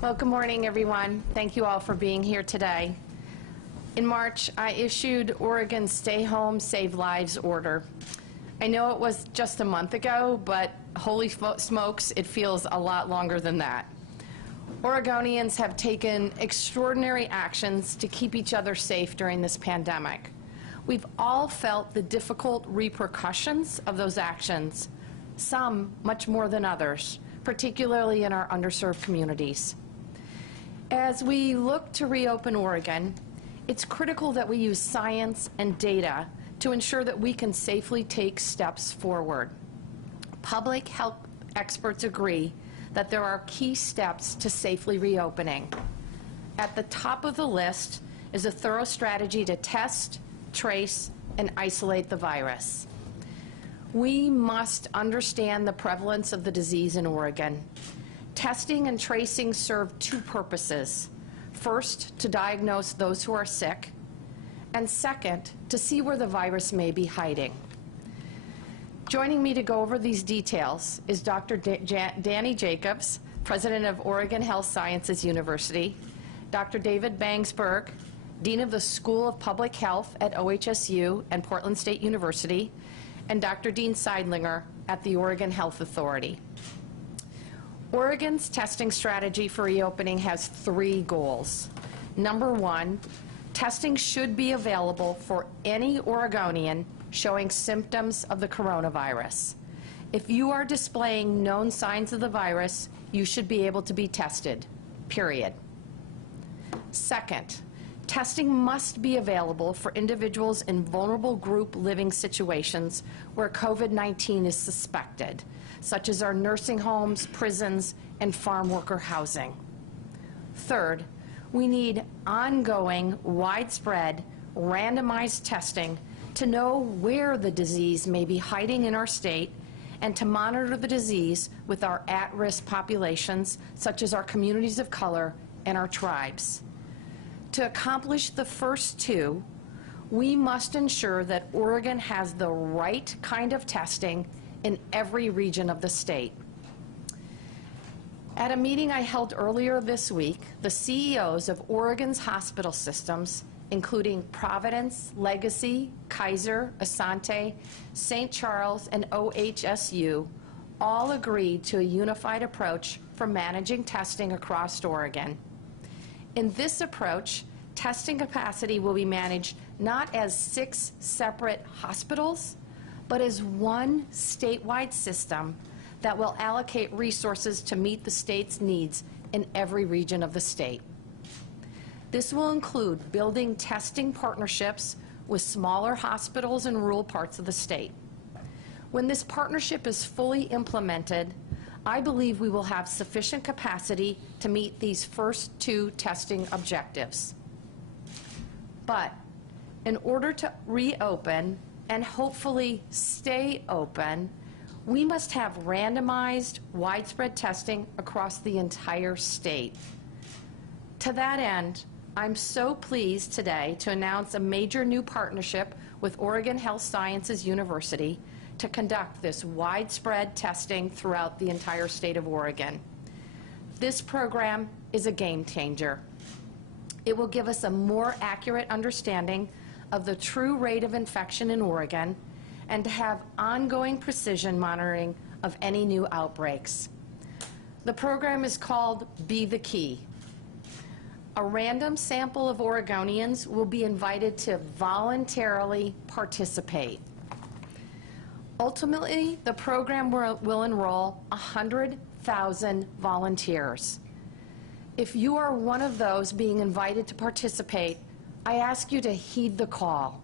Well, good morning, everyone. Thank you all for being here today. In March, I issued Oregon's Stay Home, Save Lives order. I know it was just a month ago, but holy smokes, it feels a lot longer than that. Oregonians have taken extraordinary actions to keep each other safe during this pandemic. We've all felt the difficult repercussions of those actions, some much more than others, particularly in our underserved communities. As we look to reopen Oregon, it's critical that we use science and data to ensure that we can safely take steps forward. Public health experts agree that there are key steps to safely reopening. At the top of the list is a thorough strategy to test, trace, and isolate the virus. We must understand the prevalence of the disease in Oregon. Testing and tracing serve two purposes. First, to diagnose those who are sick, and second, to see where the virus may be hiding. Joining me to go over these details is Dr. Danny Jacobs, President of Oregon Health Sciences University, Dr. David Bangsberg, Dean of the School of Public Health at OHSU and Portland State University, and Dr. Dean Seidlinger at the Oregon Health Authority. Oregon's testing strategy for reopening has three goals. Number one, testing should be available for any Oregonian showing symptoms of the coronavirus. If you are displaying known signs of the virus, you should be able to be tested, period. Second, testing must be available for individuals in vulnerable group living situations where COVID-19 is suspected, such as our nursing homes, prisons, and farm worker housing. Third, we need ongoing, widespread, randomized testing to know where the disease may be hiding in our state and to monitor the disease with our at-risk populations, such as our communities of color and our tribes. To accomplish the first two, we must ensure that Oregon has the right kind of testing in every region of the state. At a meeting I held earlier this week, the CEOs of Oregon's hospital systems, including Providence, Legacy, Kaiser, Asante, St. Charles, and OHSU, all agreed to a unified approach for managing testing across Oregon. In this approach, testing capacity will be managed not as 6 separate hospitals, but as one statewide system that will allocate resources to meet the state's needs in every region of the state. This will include building testing partnerships with smaller hospitals in rural parts of the state. When this partnership is fully implemented, I believe we will have sufficient capacity to meet these first two testing objectives. But in order to reopen and hopefully stay open, we must have randomized, widespread testing across the entire state. To that end, I'm so pleased today to announce a major new partnership with Oregon Health Sciences University to conduct this widespread testing throughout the entire state of Oregon. This program is a game changer. It will give us a more accurate understanding of the true rate of infection in Oregon and to have ongoing precision monitoring of any new outbreaks. The program is called Be the Key. A random sample of Oregonians will be invited to voluntarily participate. Ultimately, the program will enroll 100,000 volunteers. If you are one of those being invited to participate, I ask you to heed the call.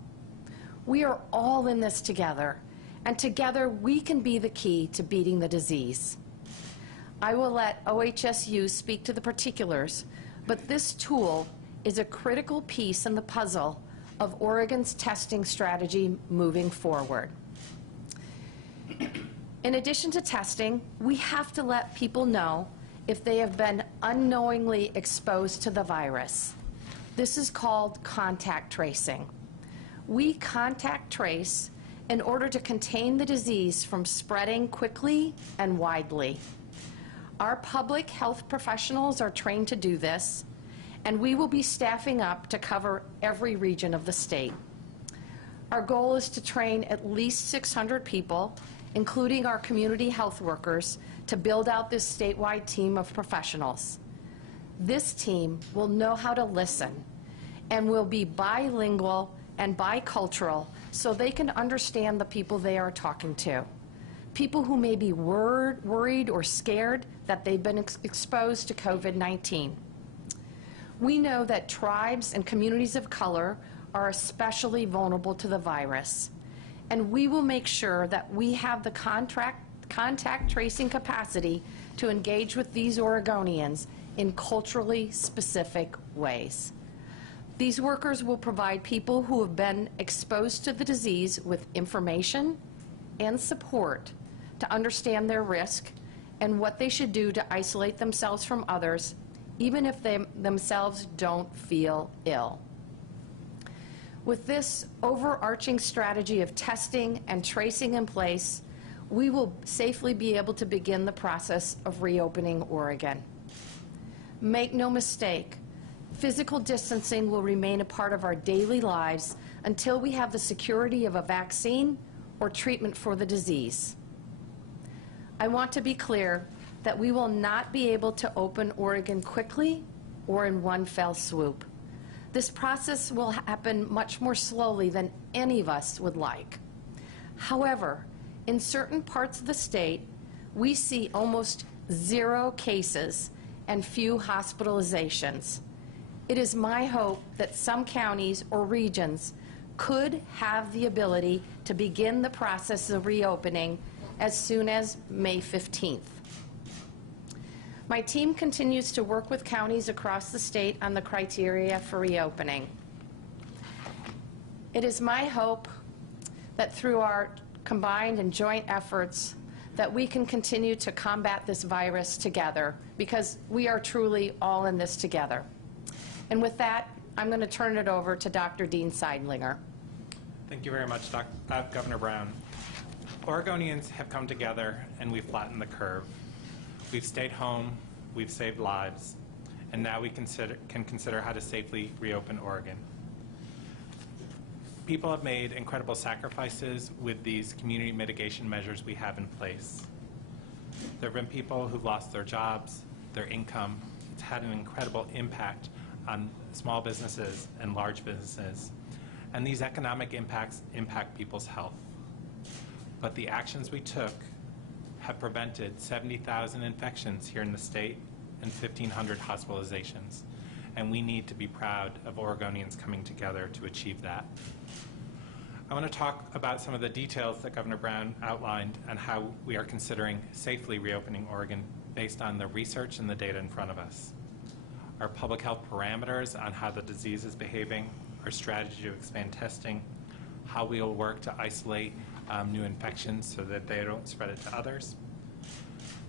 We are all in this together, and together we can be the key to beating the disease. I will let OHSU speak to the particulars, but this tool is a critical piece in the puzzle of Oregon's testing strategy moving forward. In addition to testing, we have to let people know if they have been unknowingly exposed to the virus. This is called contact tracing. We contact trace in order to contain the disease from spreading quickly and widely. Our public health professionals are trained to do this, and we will be staffing up to cover every region of the state. Our goal is to train at least 600 people, including our community health workers, to build out this statewide team of professionals. This team will know how to listen and will be bilingual and bicultural so they can understand the people they are talking to. People who may be worried or scared that they've been exposed to COVID-19. We know that tribes and communities of color are especially vulnerable to the virus, and we will make sure that we have the contact tracing capacity to engage with these Oregonians in culturally specific ways. These workers will provide people who have been exposed to the disease with information and support to understand their risk and what they should do to isolate themselves from others, even if they themselves don't feel ill. With this overarching strategy of testing and tracing in place, we will safely be able to begin the process of reopening Oregon. Make no mistake, physical distancing will remain a part of our daily lives until we have the security of a vaccine or treatment for the disease. I want to be clear that we will not be able to open Oregon quickly or in one fell swoop. This process will happen much more slowly than any of us would like. However, in certain parts of the state, we see almost 0 cases and few hospitalizations. It is my hope that some counties or regions could have the ability to begin the process of reopening as soon as May 15th. My team continues to work with counties across the state on the criteria for reopening. It is my hope that through our combined and joint efforts that we can continue to combat this virus together, because we are truly all in this together. And with that, I'm going to turn it over to Dr. Dean Seidlinger. Thank you very much, Governor Brown. Oregonians have come together and we've flattened the curve. We've stayed home, we've saved lives, and now we can consider how to safely reopen Oregon. People have made incredible sacrifices with these community mitigation measures we have in place. There have been people who've lost their jobs, their income. It's had an incredible impact on small businesses and large businesses. And these economic impacts impact people's health. But the actions we took have prevented 70,000 infections here in the state and 1,500 hospitalizations. And we need to be proud of Oregonians coming together to achieve that. I want to talk about some of the details that Governor Brown outlined and how we are considering safely reopening Oregon based on the research and the data in front of us. Our public health parameters on how the disease is behaving, our strategy to expand testing, how we will work to isolate new infections so that they don't spread it to others.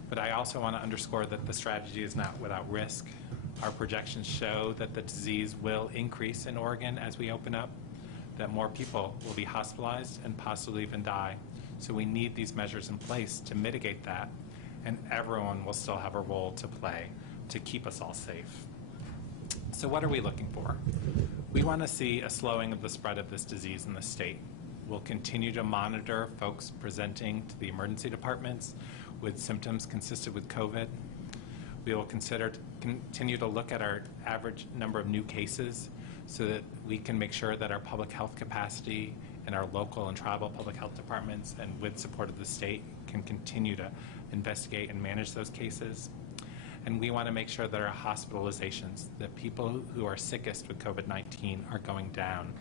But I also want to underscore that the strategy is not without risk. Our projections show that the disease will increase in Oregon as we open up, that more people will be hospitalized and possibly even die. So we need these measures in place to mitigate that, and everyone will still have a role to play to keep us all safe. So what are we looking for? We want to see a slowing of the spread of this disease in the state. We'll continue to monitor folks presenting to the emergency departments with symptoms consistent with COVID. We will continue to look at our average number of new cases so that we can make sure that our public health capacity in our local and tribal public health departments and with support of the state can continue to investigate and manage those cases. And we want to make sure that our hospitalizations, that people who are sickest with COVID-19 are going down,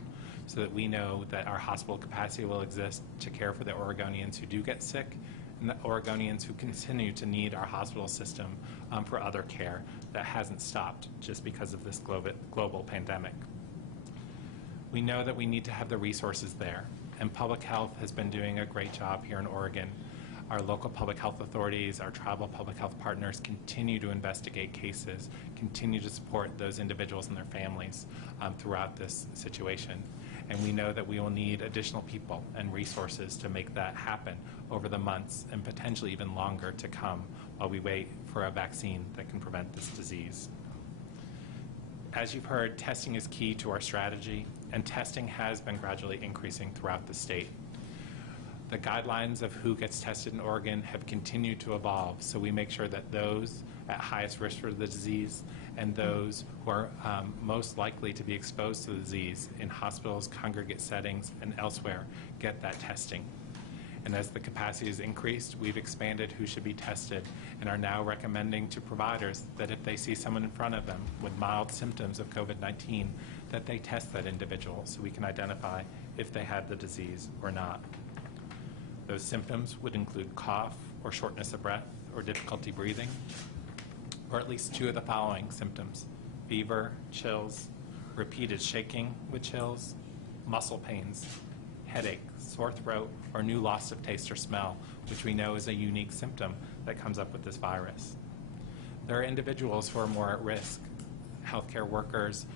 so that we know that our hospital capacity will exist to care for the Oregonians who do get sick and the Oregonians who continue to need our hospital system for other care that hasn't stopped just because of this global pandemic. We know that we need to have the resources there, and public health has been doing a great job here in Oregon Our local public health authorities, our tribal public health partners continue to investigate cases, continue to support those individuals and their families throughout this situation. And we know that we will need additional people and resources to make that happen over the months and potentially even longer to come while we wait for a vaccine that can prevent this disease. As you've heard, testing is key to our strategy, and testing has been gradually increasing throughout the state. The guidelines of who gets tested in Oregon have continued to evolve, so we make sure that those at highest risk for the disease and those who are most likely to be exposed to the disease in hospitals, congregate settings, and elsewhere get that testing. And as the capacity has increased, we've expanded who should be tested and are now recommending to providers that if they see someone in front of them with mild symptoms of COVID-19, that they test that individual so we can identify if they have the disease or not. Those symptoms would include cough or shortness of breath or difficulty breathing, or at least two of the following symptoms: fever, chills, repeated shaking with chills, muscle pains, headache, sore throat, or new loss of taste or smell, which we know is a unique symptom that comes up with this virus. There are individuals who are more at risk, healthcare workers,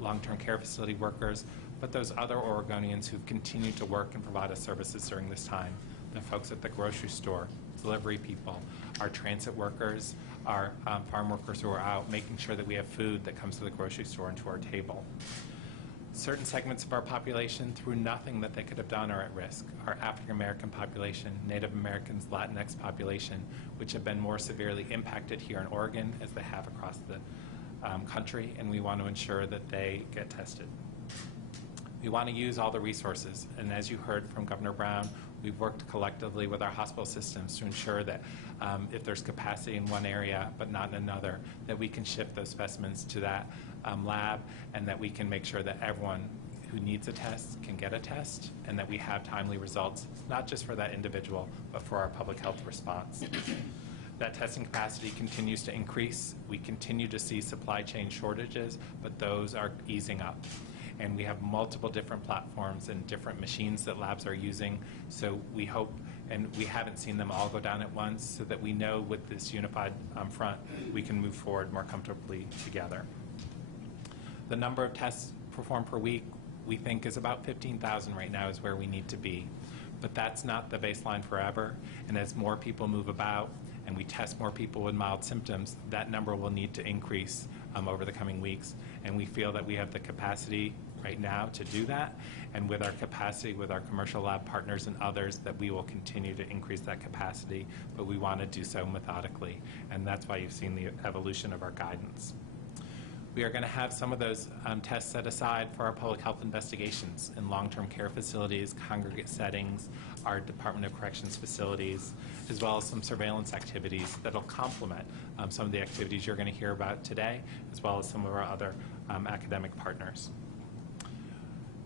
long-term care facility workers, but those other Oregonians who've continued to work and provide us services during this time, the folks at the grocery store, delivery people, our transit workers, our farm workers who are out making sure that we have food that comes to the grocery store and to our table. Certain segments of our population, through nothing that they could have done, are at risk. Our African American population, Native Americans, Latinx population, which have been more severely impacted here in Oregon as they have across the country, and we want to ensure that they get tested. We want to use all the resources, and as you heard from Governor Brown, we've worked collectively with our hospital systems to ensure that if there's capacity in one area but not in another, that we can shift those specimens to that lab, and that we can make sure that everyone who needs a test can get a test, and that we have timely results, not just for that individual, but for our public health response. That testing capacity continues to increase. We continue to see supply chain shortages, but those are easing up. And we have multiple different platforms and different machines that labs are using. So we hope, and we haven't seen them all go down at once, so that we know with this unified front, we can move forward more comfortably together. The number of tests performed per week, we think, is about 15,000 right now is where we need to be. But that's not the baseline forever. And as more people move about and we test more people with mild symptoms, that number will need to increase over the coming weeks. And we feel that we have the capacity right now to do that, and with our capacity with our commercial lab partners and others, that we will continue to increase that capacity, but we want to do so methodically, and that's why you've seen the evolution of our guidance. We are going to have some of those tests set aside for our public health investigations in long-term care facilities, congregate settings, our Department of Corrections facilities, as well as some surveillance activities that will complement some of the activities you're going to hear about today, as well as some of our other academic partners.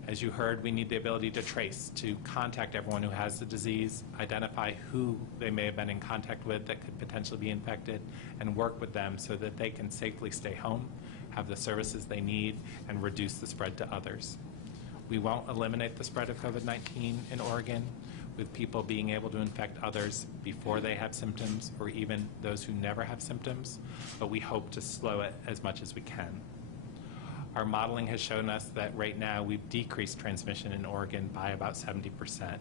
As you heard, we need the ability to trace, to contact everyone who has the disease, identify who they may have been in contact with that could potentially be infected, and work with them so that they can safely stay home, have the services they need, and reduce the spread to others. We won't eliminate the spread of COVID-19 in Oregon, with people being able to infect others before they have symptoms, or even those who never have symptoms, but we hope to slow it as much as we can. Our modeling has shown us that right now we've decreased transmission in Oregon by about 70%.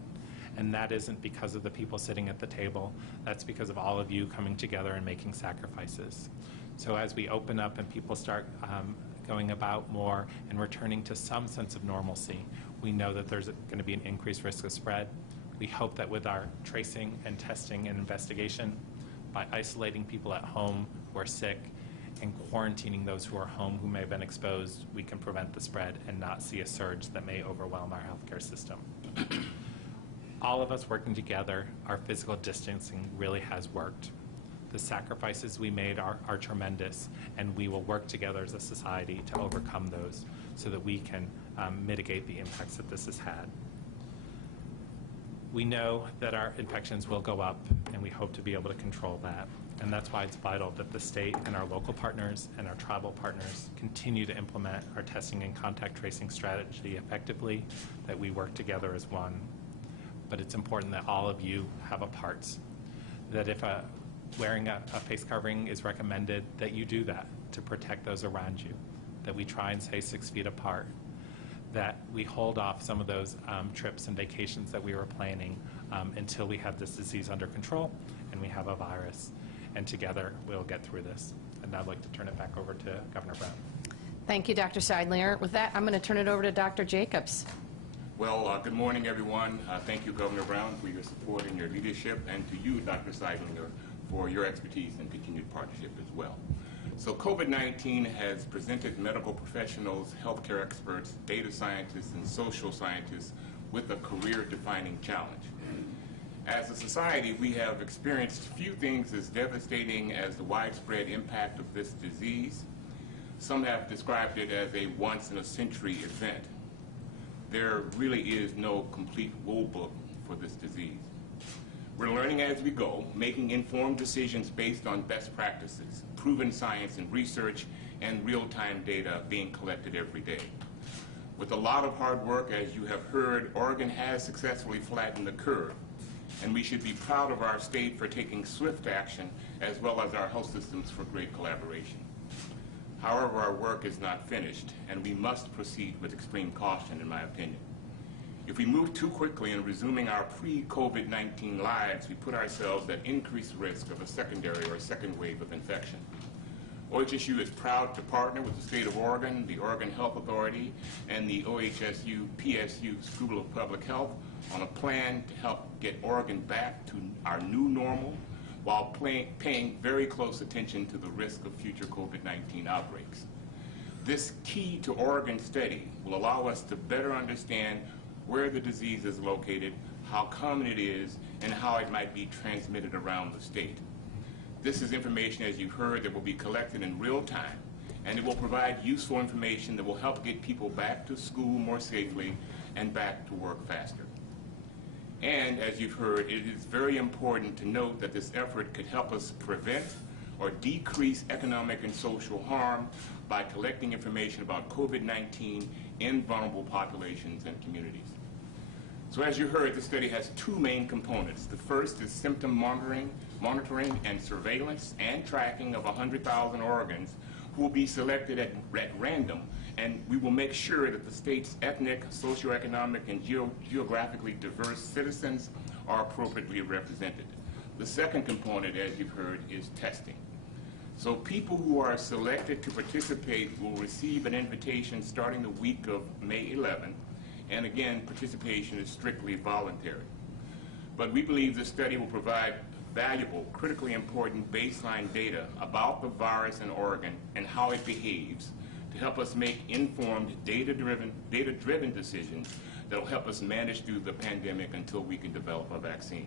And that isn't because of the people sitting at the table. That's because of all of you coming together and making sacrifices. So as we open up and people start going about more and returning to some sense of normalcy, we know that there's going to be an increased risk of spread. We hope that with our tracing and testing and investigation, by isolating people at home who are sick, and quarantining those who are home who may have been exposed, we can prevent the spread and not see a surge that may overwhelm our healthcare system. All of us working together, our physical distancing really has worked. The sacrifices we made are tremendous, and we will work together as a society to overcome those so that we can mitigate the impacts that this has had. We know that our infections will go up, and we hope to be able to control that. And that's why it's vital that the state and our local partners and our tribal partners continue to implement our testing and contact tracing strategy effectively, that we work together as one. but it's important that all of you have a part. That if wearing a face covering is recommended, that you do that to protect those around you, that we try and stay 6 feet apart, that we hold off some of those trips and vacations that we were planning until we have this disease under control and we have a virus. And together, we'll get through this. And I'd like to turn it back over to Governor Brown. Thank you, Dr. Seidlinger. With that, I'm going to turn it over to Dr. Jacobs. Well, good morning, everyone. Thank you, Governor Brown, for your support and your leadership, and to you, Dr. Seidlinger, for your expertise and continued partnership as well. So COVID-19 has presented medical professionals, healthcare experts, data scientists, and social scientists with a career-defining challenge. As a society, we have experienced few things as devastating as the widespread impact of this disease. Some have described it as a once-in-a-century event. There really is no complete rule book for this disease. We're learning as we go, making informed decisions based on best practices, proven science and research, and real-time data being collected every day. With a lot of hard work, as you have heard, Oregon has successfully flattened the curve, and we should be proud of our state for taking swift action, as well as our health systems for great collaboration. However, our work is not finished, and we must proceed with extreme caution, in my opinion. If we move too quickly in resuming our pre-COVID-19 lives, we put ourselves at increased risk of a secondary or second wave of infection. OHSU is proud to partner with the state of Oregon, the Oregon Health Authority, and the OHSU-PSU School of Public Health on a plan to help get Oregon back to our new normal while paying very close attention to the risk of future COVID-19 outbreaks. This Key to Oregon study will allow us to better understand where the disease is located, how common it is, and how it might be transmitted around the state. This is information, as you've heard, that will be collected in real time, and it will provide useful information that will help get people back to school more safely and back to work faster. And as you've heard, it is very important to note that this effort could help us prevent or decrease economic and social harm by collecting information about COVID-19 in vulnerable populations and communities. So as you heard, the study has two main components. The first is symptom monitoring and surveillance and tracking of 100,000 Oregons who will be selected at random, and we will make sure that the state's ethnic, socioeconomic, and geographically diverse citizens are appropriately represented. The second component, as you've heard, is testing. So people who are selected to participate will receive an invitation starting the week of May 11th, and again, participation is strictly voluntary. But we believe this study will provide valuable, critically important baseline data about the virus in Oregon and how it behaves to help us make informed, data-driven decisions that will help us manage through the pandemic until we can develop a vaccine.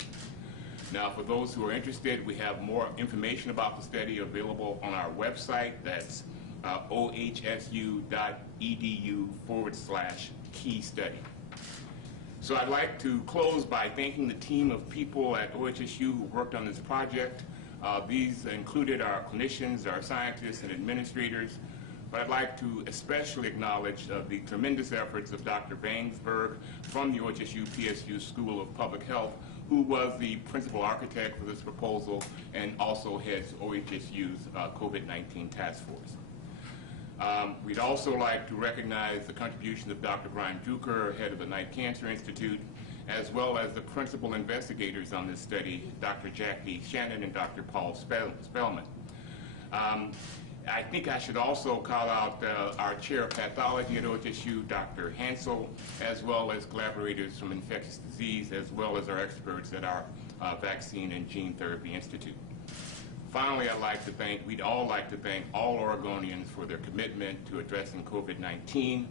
Now, for those who are interested, we have more information about the study available on our website. That's ohsu.edu/key study. So I'd like to close by thanking the team of people at OHSU who worked on this project. These included our clinicians, our scientists, and administrators. But I'd like to especially acknowledge the tremendous efforts of Dr. Bangsberg from the OHSU-PSU School of Public Health, who was the principal architect for this proposal and also heads OHSU's COVID-19 task force. We'd also like to recognize the contributions of Dr. Brian Druker, head of the Knight Cancer Institute, as well as the principal investigators on this study, Dr. Jackie Shannon and Dr. Paul Spellman. I think I should also call out our chair of pathology at OHSU, Dr. Hansel, as well as collaborators from infectious disease, as well as our experts at our Vaccine and Gene Therapy Institute. Finally, we'd all like to thank all Oregonians for their commitment to addressing COVID-19.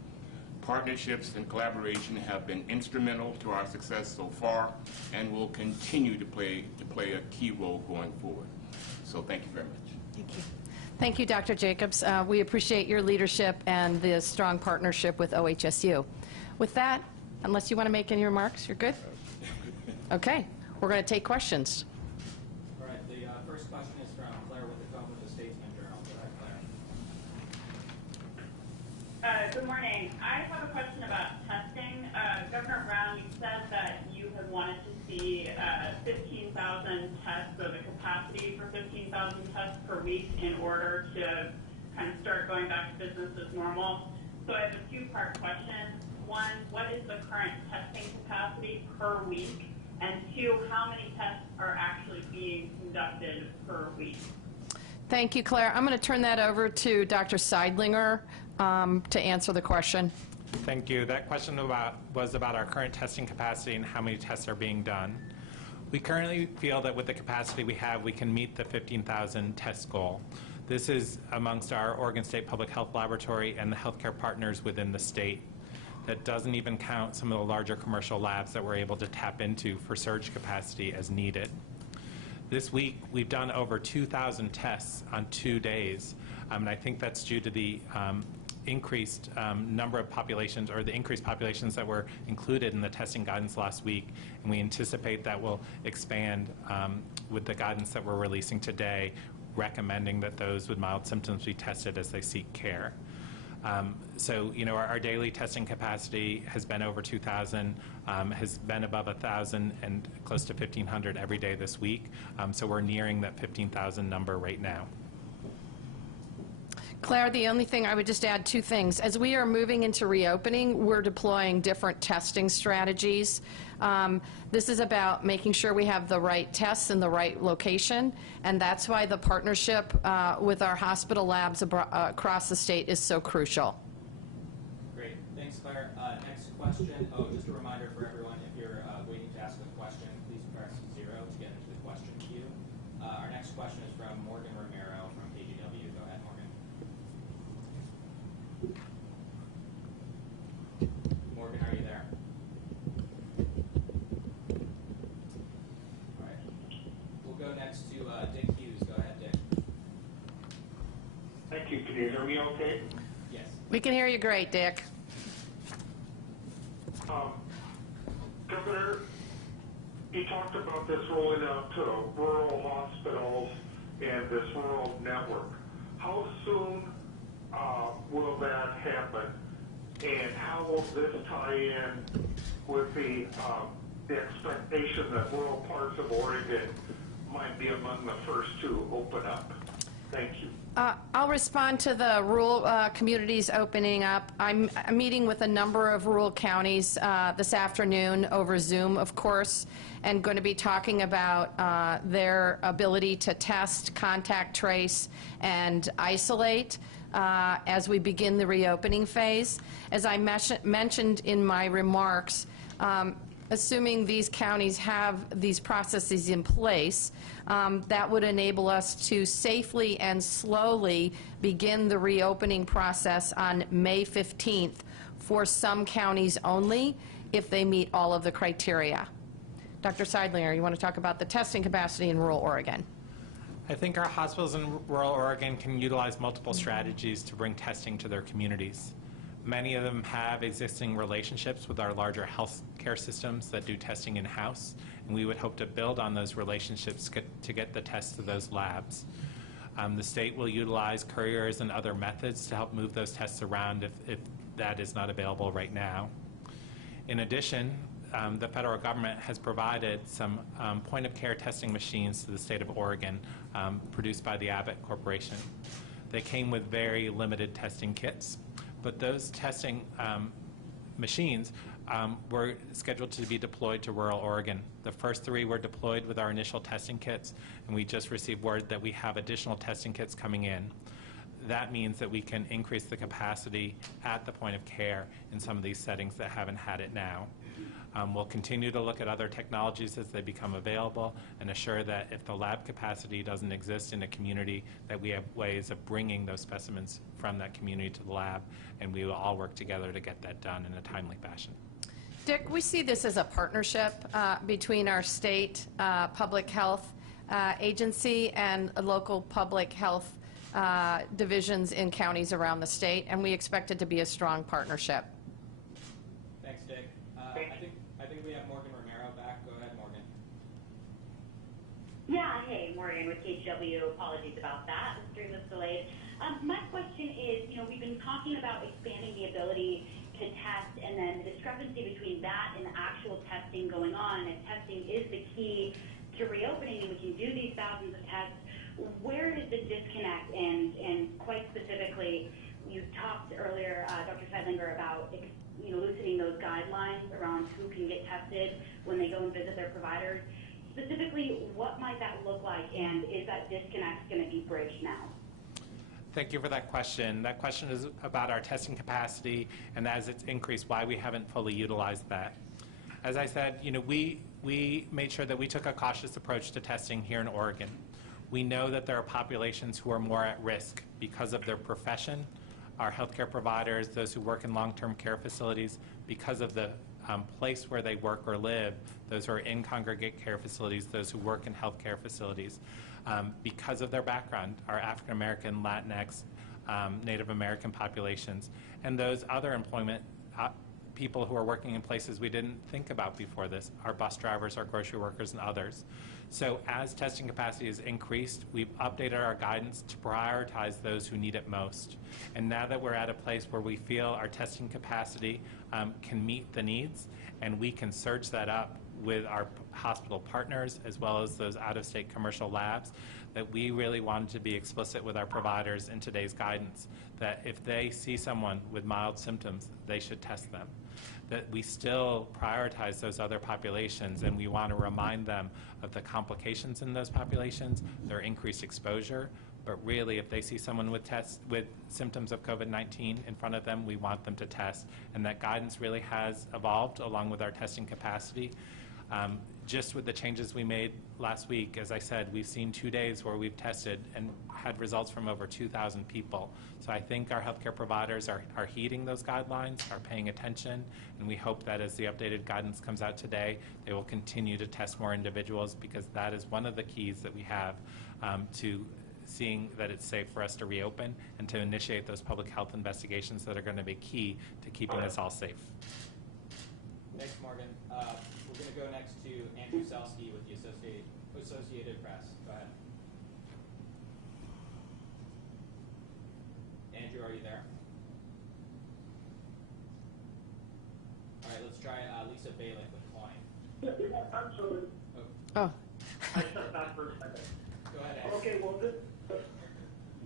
Partnerships and collaboration have been instrumental to our success so far and will continue to play a key role going forward. So thank you very much. Thank you. Thank you, Dr. Jacobs. We appreciate your leadership and the strong partnership with OHSU. With that, unless you want to make any remarks, you're good? Okay. We're going to take questions. All right. The first question is from Claire with the Oklahoma Statesman Journal. Go ahead, Claire. Good morning. I have a question about testing. Governor Brown, you said that you have wanted to 15,000 tests per week in order to kind of start going back to business as normal. So I have a two-part question. One, what is the current testing capacity per week? And two, how many tests are actually being conducted per week? Thank you, Claire. I'm going to turn that over to Dr. Seidlinger to answer the question. Thank you. That question was about our current testing capacity and how many tests are being done. We currently feel that with the capacity we have, we can meet the 15,000 test goal. This is amongst our Oregon State Public Health Laboratory and the healthcare partners within the state. That doesn't even count some of the larger commercial labs that we're able to tap into for surge capacity as needed. This week, we've done over 2,000 tests on 2 days, and I think that's due to the increased number of populations, or the increased populations that were included in the testing guidance last week, and we anticipate that will expand with the guidance that we're releasing today, recommending that those with mild symptoms be tested as they seek care. So, you know, our daily testing capacity has been over 2,000, has been above 1,000 and close to 1,500 every day this week. So we're nearing that 15,000 number right now. Claire, the only thing I would just add, two things. As we are moving into reopening, we're deploying different testing strategies. This is about making sure we have the right tests in the right location, and that's why the partnership with our hospital labs across the state is so crucial. Great. Thanks, Claire. Next question. Oh, just a reminder for everyone, if you're waiting to ask a question, please press 0 to get into the question queue. Our next question is from Morgan Romero from KGW. Go ahead, Morgan. Morgan, are you there? All right. We'll go next to Dick Hughes. Go ahead, Dick. Thank you. Can you hear me okay? Yes. We can hear you great, Dick. Governor, you talked about this rolling out to rural hospitals and this rural network. How soon will that happen? And how will this tie in with the expectation that rural parts of Oregon might be among the first to open up? Thank you. I'll respond to the rural communities opening up. I'm meeting with a number of rural counties this afternoon over Zoom, of course, and going to be talking about their ability to test, contact trace, and isolate as we begin the reopening phase. As I mentioned in my remarks, assuming these counties have these processes in place, that would enable us to safely and slowly begin the reopening process on May 15th for some counties only, if they meet all of the criteria. Dr. Seidlinger, you want to talk about the testing capacity in rural Oregon? I think our hospitals in rural Oregon can utilize multiple strategies to bring testing to their communities. Many of them have existing relationships with our larger health care systems that do testing in-house, and we would hope to build on those relationships to get the tests to those labs. The state will utilize couriers and other methods to help move those tests around if that is not available right now. In addition, the federal government has provided some point-of-care testing machines to the state of Oregon, produced by the Abbott Corporation. They came with very limited testing kits, but those testing machines were scheduled to be deployed to rural Oregon. The first 3 were deployed with our initial testing kits, and we just received word that we have additional testing kits coming in. That means that we can increase the capacity at the point of care in some of these settings that haven't had it now. We'll continue to look at other technologies as they become available and assure that if the lab capacity doesn't exist in a community, that we have ways of bringing those specimens from that community to the lab, and we will all work together to get that done in a timely fashion. Dick, we see this as a partnership between our state public health agency and local public health divisions in counties around the state, and we expect it to be a strong partnership. Thanks, Dick. I think we have Morgan Romero back. Go ahead, Morgan. Yeah, hey, Morgan with KGW. Apologies about that. The stream was delayed. My question is, we've been talking about expanding the ability to test, and then the discrepancy between that and the actual testing going on. And if testing is the key to reopening, and we can do these thousands of tests where is the disconnect? And quite specifically, you talked earlier, Dr. Seidlinger, about loosening those guidelines around who can get tested when they go and visit their providers. Specifically, what might that look like, and is that disconnect going to be bridged now? Thank you for that question. That question is about our testing capacity, and as it's increased, why we haven't fully utilized that. As I said, we made sure that we took a cautious approach to testing here in Oregon. We know that there are populations who are more at risk because of their profession, our healthcare providers, those who work in long-term care facilities, because of the place where they work or live, those who are in congregate care facilities, those who work in healthcare facilities, because of their background, our African American, Latinx, Native American populations, and those other employment people who are working in places we didn't think about before this, our bus drivers, our grocery workers, and others. So as testing capacity has increased, we've updated our guidance to prioritize those who need it most. And now that we're at a place where we feel our testing capacity can meet the needs, and we can surge that up with our hospital partners as well as those out-of-state commercial labs, that we really wanted to be explicit with our providers in today's guidance, that if they see someone with mild symptoms, they should test them. That we still prioritize those other populations, and we want to remind them of the complications in those populations, their increased exposure. But really, if they see someone with symptoms of COVID-19 in front of them, we want them to test. And that guidance really has evolved along with our testing capacity. Just with the changes we made last week, as I said, we've seen 2 days where we've tested and had results from over 2,000 people. So I think our healthcare providers are heeding those guidelines, are paying attention, and we hope that as the updated guidance comes out today, they will continue to test more individuals, because that is one of the keys that we have to seeing that it's safe for us to reopen and to initiate those public health investigations that are going to be key to keeping us all safe. Thanks, Morgan. We're going to go next to Andrew Selsky with the Associated Press. Go ahead. Andrew, are you there? All right, let's try Lisa Balick with Klein. Yeah, absolutely. Oh. I stepped back for a second. Go ahead, Ed. Okay, well,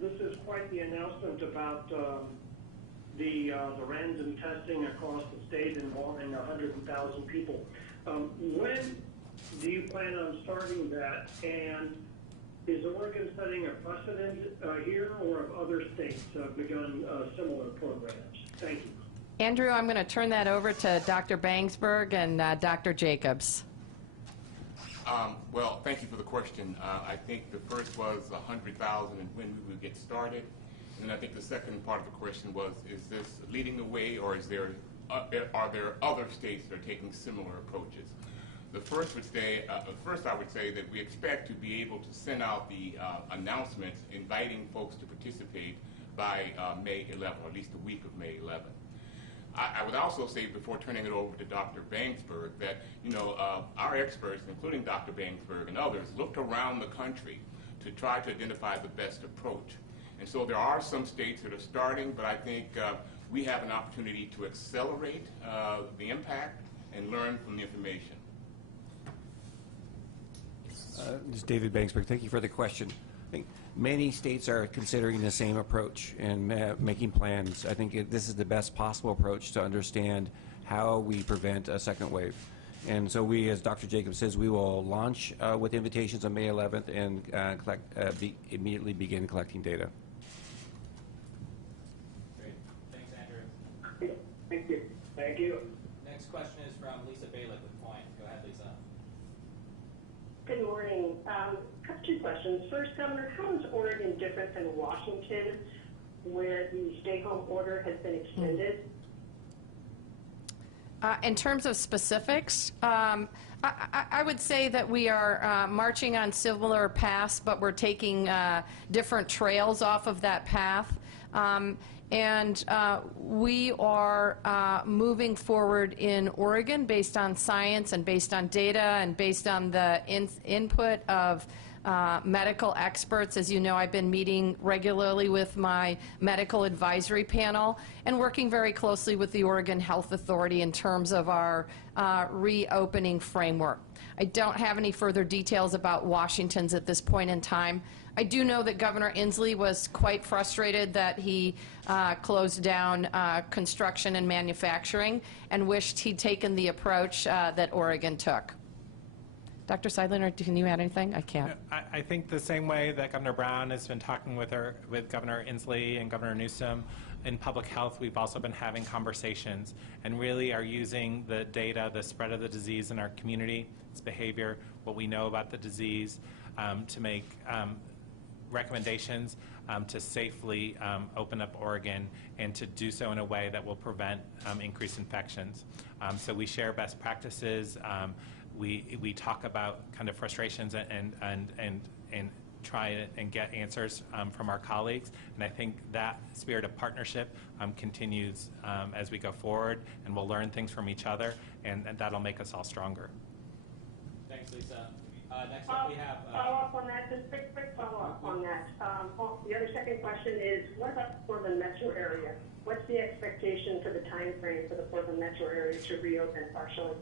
this is quite the announcement about the random testing across the state involving 100,000 people. When do you plan on starting that? And is Oregon setting a precedent here, or have other states begun similar programs? Thank you. Andrew, I'm going to turn that over to Dr. Bangsberg and Dr. Jacobs. Well, thank you for the question. I think the first was 100,000 and when we would get started. And I think the second part of the question was, is this leading the way, or is there, are there other states that are taking similar approaches? The first would say, first I would say that we expect to be able to send out the announcements inviting folks to participate by May 11th, or at least the week of May 11th. I would also say, before turning it over to Dr. Bangsberg, that our experts, including Dr. Bangsberg and others, looked around the country to try to identify the best approach. And so there are some states that are starting, but I think we have an opportunity to accelerate the impact and learn from the information. This is David Bangsberg. Thank you for the question. I think many states are considering the same approach and making plans. I think this is the best possible approach to understand how we prevent a second wave. And so we, as Dr. Jacobs says, we will launch with invitations on May 11th and immediately begin collecting data. Great. Thanks, Andrew. Thank you. Thank you. Next question is from Lisa Balick with Point. Go ahead, Lisa. Good morning. I have two questions. First, Governor, how is Oregon different than Washington, where the stay-home order has been extended? In terms of specifics, I would say that we are marching on similar paths, but we're taking different trails off of that path. And we are moving forward in Oregon based on science and based on data and based on the input of medical experts. As you know, I've been meeting regularly with my medical advisory panel and working very closely with the Oregon Health Authority in terms of our reopening framework. I don't have any further details about Washington's at this point in time. I do know that Governor Inslee was quite frustrated that he closed down construction and manufacturing and wished he'd taken the approach that Oregon took. Dr. Seidlin, can you add anything? I can't. I think the same way that Governor Brown has been talking with Governor Inslee and Governor Newsom in public health, we've also been having conversations and really are using the data, the spread of the disease in our community, its behavior, what we know about the disease, to make recommendations to safely open up Oregon and to do so in a way that will prevent increased infections. So we share best practices. We talk about kind of frustrations and try and get answers from our colleagues. And I think that spirit of partnership continues as we go forward, and we'll learn things from each other, and that'll make us all stronger. Thanks, Lisa. Next up we have... follow up on that, just quick follow-up on that. The other second question is, what about for the metro area? What's the expectation for the time frame for the metro area to reopen partially?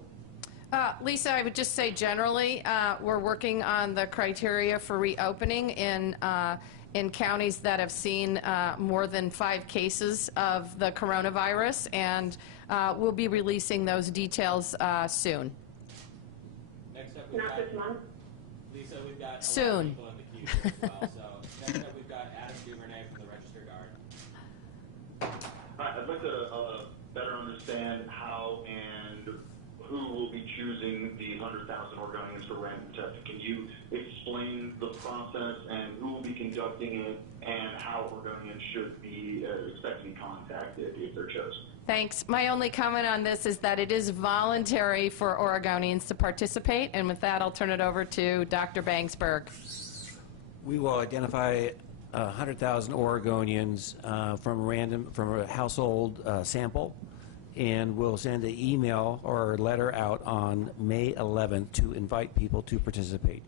Lisa, I would just say generally, we're working on the criteria for reopening in counties that have seen more than 5 cases of the coronavirus, and we'll be releasing those details soon. Next up we've Not got, this month? Lisa, we've got Soon. a lot of people in the queue as well. So next up we've got Adam Duvernay from the Register Guard. I'd like to better understand how and who will be choosing the 100,000 Oregonians for random testing. Can you explain the process and who will be conducting it and how Oregonians should be expected to be contacted if they're chosen? Thanks. My only comment on this is that it is voluntary for Oregonians to participate, and with that, I'll turn it over to Dr. Bangsberg. We will identify 100,000 Oregonians from a household sample, and we'll send an email or letter out on May 11th to invite people to participate.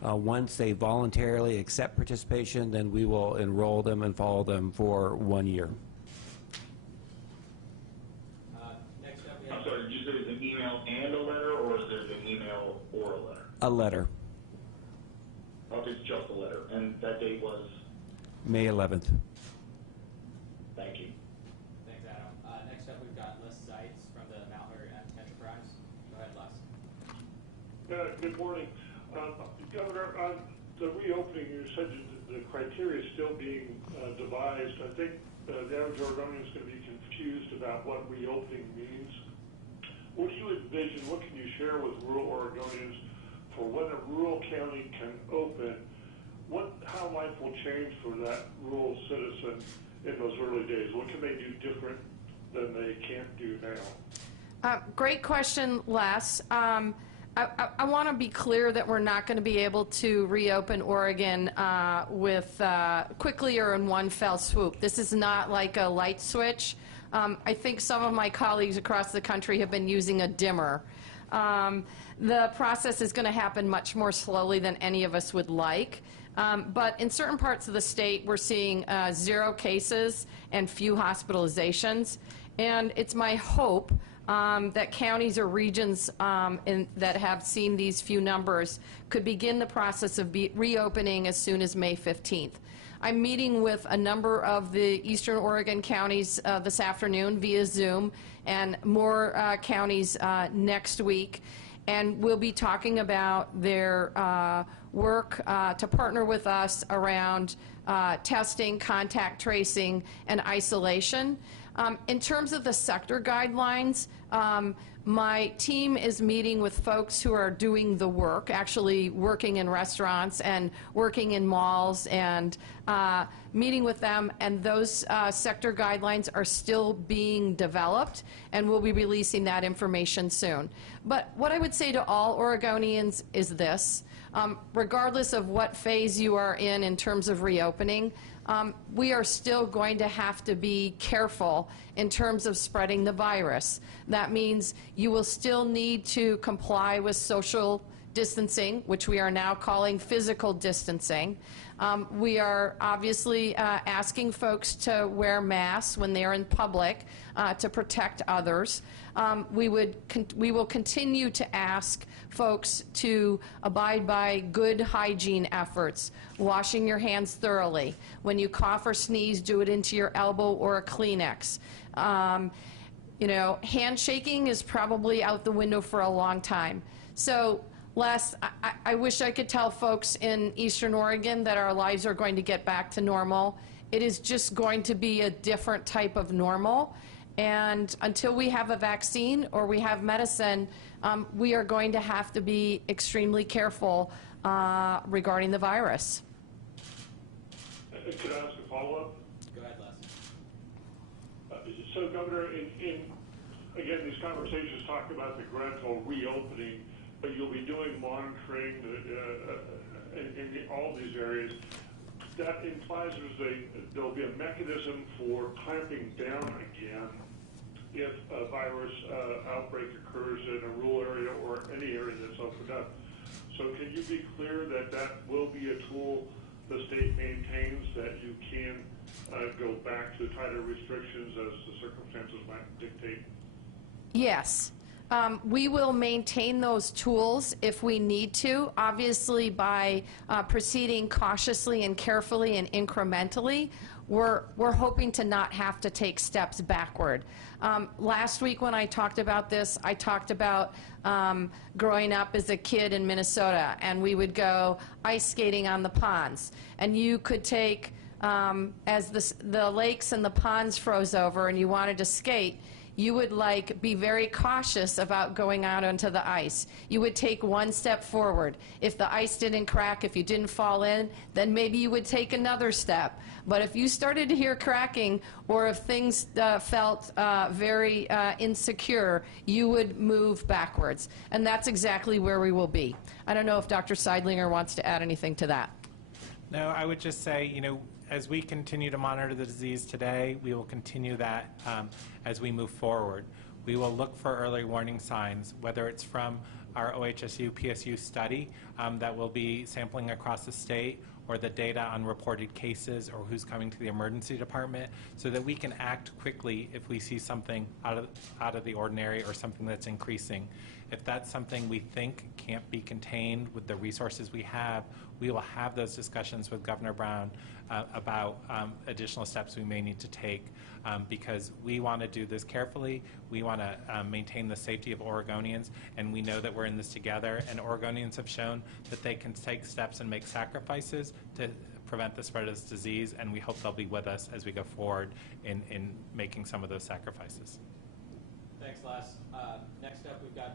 Once they voluntarily accept participation, then we will enroll them and follow them for 1 year. Next up we have... I'm sorry, did you say it's an email and a letter, or is it an email or a letter? A letter. Oh, it's just a letter. And that date was? May 11th. Thank you. Thanks, Adam. Next up, we've got Les Seitz from the Mount Airy Enterprise. Go ahead, Les. Good morning. Governor, on the reopening, you said that the criteria is still being devised. I think the average Oregonian is going to be confused about what reopening means. What do you envision, what can you share with rural Oregonians for when a rural county can open? How life will change for that rural citizen in those early days? What can they do different than they can't do now? Great question, Les. I want to be clear that we're not going to be able to reopen Oregon with quickly or in one fell swoop. This is not like a light switch. I think some of my colleagues across the country have been using a dimmer. The process is going to happen much more slowly than any of us would like. But in certain parts of the state, we're seeing 0 cases and few hospitalizations. And it's my hope that counties or regions that have seen these few numbers could begin the process of reopening as soon as May 15th. I'm meeting with a number of the Eastern Oregon counties this afternoon via Zoom, and more counties next week. And we'll be talking about their work to partner with us around testing, contact tracing, and isolation. In terms of the sector guidelines, my team is meeting with folks who are doing the work, actually working in restaurants and working in malls, and meeting with them, and those sector guidelines are still being developed, and we'll be releasing that information soon. But what I would say to all Oregonians is this: regardless of what phase you are in terms of reopening, we are still going to have to be careful in terms of spreading the virus. That means you will still need to comply with social distancing, which we are now calling physical distancing. We are obviously asking folks to wear masks when they are in public to protect others. We will continue to ask folks to abide by good hygiene efforts, washing your hands thoroughly. When you cough or sneeze, do it into your elbow or a Kleenex. You know, handshaking is probably out the window for a long time. So, Les, I wish I could tell folks in Eastern Oregon that our lives are going to get back to normal. It is just going to be a different type of normal. And until we have a vaccine or we have medicine, we are going to have to be extremely careful regarding the virus. Could I ask a follow-up? Go ahead, Les. So, Governor, again, these conversations talk about the gradual reopening, but you'll be doing monitoring in all these areas. That implies there'll be a mechanism for clamping down again if a virus outbreak occurs in a rural area or any area that's opened up. So can you be clear that that will be a tool the state maintains, that you can go back to tighter restrictions as the circumstances might dictate? Yes. We will maintain those tools if we need to, obviously by proceeding cautiously and carefully and incrementally. We're hoping to not have to take steps backward. Last week when I talked about this, I talked about growing up as a kid in Minnesota, and we would go ice skating on the ponds. And you could take, as the lakes and the ponds froze over and you wanted to skate, you would be very cautious about going out onto the ice. You would take one step forward. If the ice didn't crack, if you didn't fall in, then maybe you would take another step. But if you started to hear cracking, or if things felt very insecure, you would move backwards. And that's exactly where we will be. I don't know if Dr. Seidlinger wants to add anything to that. No, I would just say, you know, as we continue to monitor the disease today, we will continue that as we move forward. We will look for early warning signs, whether it's from our OHSU PSU study that will be sampling across the state, or the data on reported cases, or who's coming to the emergency department, so that we can act quickly if we see something out of the ordinary or something that's increasing. If that's something we think can't be contained with the resources we have, we will have those discussions with Governor Brown about additional steps we may need to take, because we want to do this carefully. We want to maintain the safety of Oregonians, and we know that we're in this together, and Oregonians have shown that they can take steps and make sacrifices to prevent the spread of this disease, and we hope they'll be with us as we go forward in making some of those sacrifices. Thanks, Les. Next up, we've got